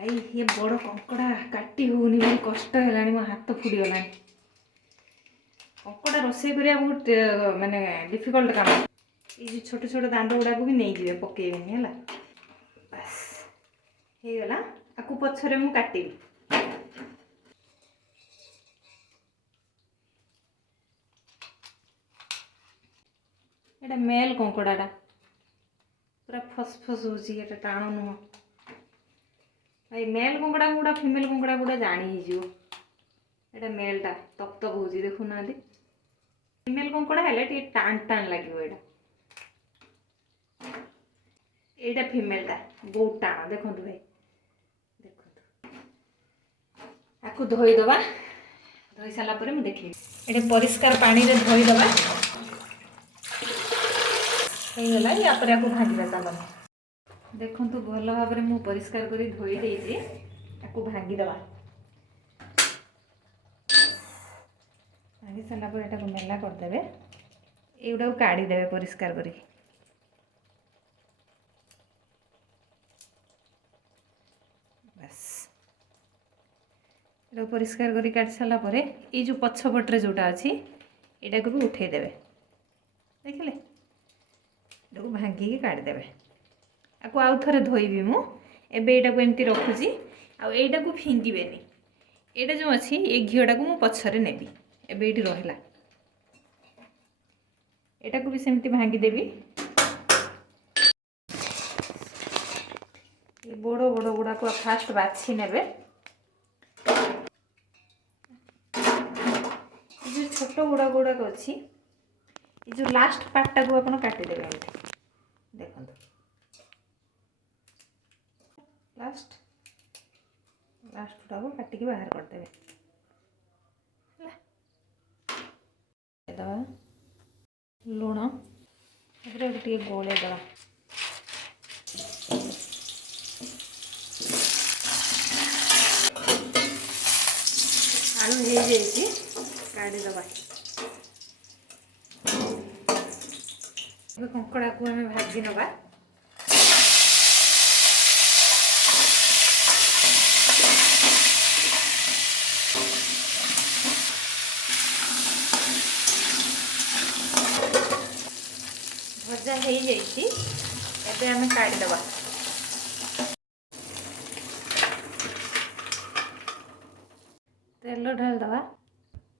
भाई ये बड़ कंकड़ा काटी होनी भाई कष्ट है मो हाथ फुड़गला कंकड़ा रोसे करा बहुत माने डिफिकल्ट काम ये छोट छोट दांत गुड़ा को भी नहीं जीवे पकेबेनी है बस हो गला आपको पछरे मु काटी एटा मेल कंकड़ाटा पूरा फसफस हो टाण नुह भाई मेल कंकड़ा गुड़ा फीमेल कंकड़ा गुड़ा जानी एटा मेलटा तप तप हो देखुना फीमेल कंकड़ा है टाण टाण लगे एटा फीमेलटा बहुत टाण देखो भाई देखो आपको धोईदबा धोई सारापर मुझे देखी ये परिष्कार पानी रे धोईदबा होगला या भांगा चल देखु भल भाव में मुझे परिष्कार कर धोई देती आपको भांगीदबा भांगी सारापर यहाँ मेला करदे युटा काढ़ीदे परिष्कार कर परिष्कार कर काट सारापर ये जो पछपटे जोटा अच्छी यहाँ को भी उठेदेवे देखिले ये भांगिकी काढ़ीदेवे आपको आउ थे धोबी मुझे को एमती रखुची आईटा को फिंगीबेनी यहाँ जो अच्छी ये घीटा को मुझे पछरे नेबी एबे रहा यहाँ को भी सेमती भांगीदेवी ये बड़ बड़ गुड़ा को फास्ट बाछि नेबे जो छोट गुड़ा गुड़ाक अच्छी ये जो लास्ट पार्टा को आप काटिदेवे देखो लास्ट लास्ट गुड़ा को काटिकी बाहर करदे लुण टे गोले दवा आलू हो जाए काढ़ीदबा कंकड़ा को आम भाजी नवा भजा हो जाए आम काढ़ीदबा